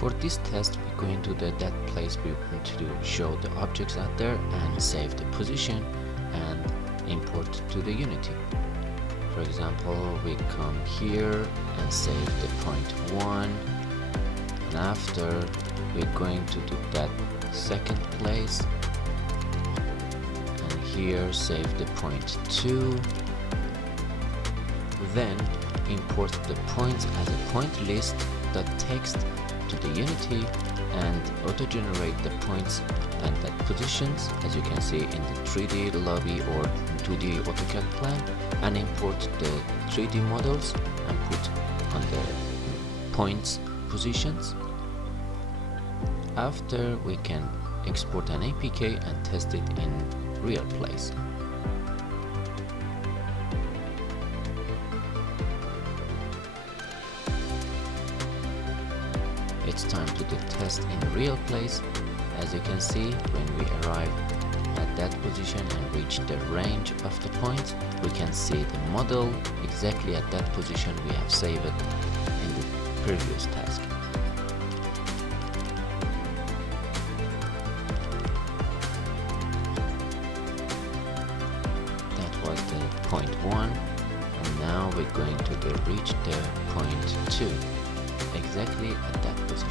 For this test, we're going to that place we want to show the objects out there and save the position and import to the Unity. For example, we come here and save the point 1, and after we're going to do that second place, and here save the point 2, then import the points as a point list .text to the Unity and auto-generate the points and the positions, as you can see in the 3D lobby or 2D AutoCAD plan, and import the 3D models and put on the points positions. After, we can export an APK and test it in real place. It's time to do the test in real place. As you can see, when we arrive at that position and reach the range of the points, we can see the model exactly at that position we have saved it in the previous task. That was the point 1, and now we're going to reach the point 2. Exactly at that position.